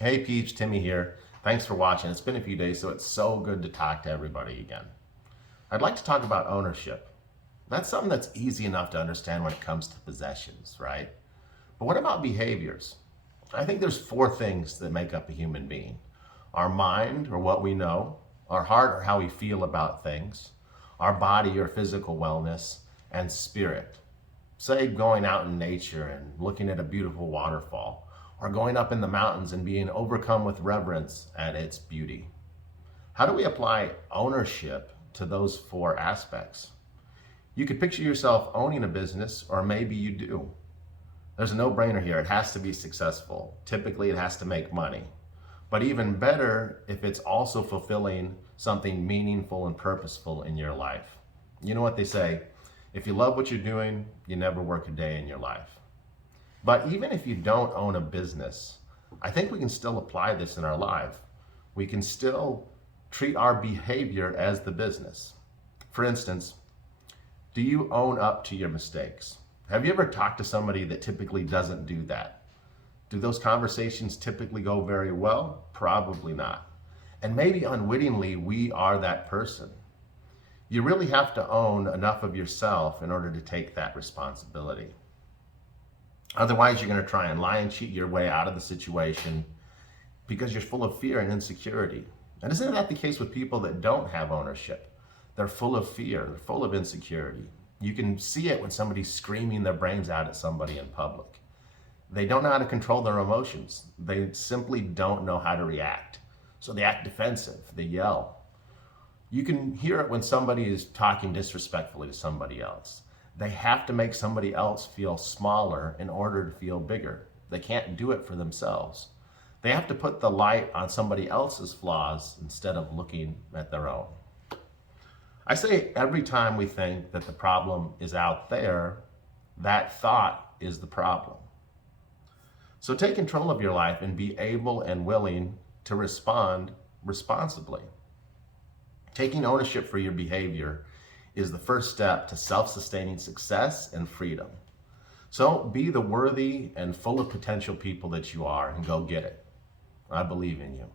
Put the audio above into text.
Hey Peach, Timmy here. Thanks for watching. It's been a few days, so it's so good to talk to everybody again. I'd like to talk about ownership. That's something that's easy enough to understand when it comes to possessions, right? But what about behaviors? I think there's four things that make up a human being. Our mind, or what we know, our heart, or how we feel about things, our body, or physical wellness, and spirit. Say going out in nature and looking at a beautiful waterfall, or going up in the mountains and being overcome with reverence at its beauty. How do we apply ownership to those four aspects? You could picture yourself owning a business, or maybe you do. There's a no-brainer here. It has to be successful. Typically, it has to make money. But even better if it's also fulfilling something meaningful and purposeful in your life. You know what they say, if you love what you're doing, you never work a day in your life. But even if you don't own a business, I think we can still apply this in our life. We can still treat our behavior as the business. For instance, do you own up to your mistakes? Have you ever talked to somebody that typically doesn't do that? Do those conversations typically go very well? Probably not. And maybe unwittingly, we are that person. You really have to own enough of yourself in order to take that responsibility. Otherwise, you're going to try and lie and cheat your way out of the situation because you're full of fear and insecurity. And isn't that the case with people that don't have ownership? They're full of fear, they're full of insecurity. You can see it when somebody's screaming their brains out at somebody in public. They don't know how to control their emotions. They simply don't know how to react. So they act defensive, they yell. You can hear it when somebody is talking disrespectfully to somebody else. They have to make somebody else feel smaller in order to feel bigger. They can't do it for themselves. They have to put the light on somebody else's flaws instead of looking at their own. I say every time we think that the problem is out there, that thought is the problem. So take control of your life and be able and willing to respond responsibly. Taking ownership for your behavior is the first step to self-sustaining success and freedom. So be the worthy and full of potential people that you are and go get it. I believe in you.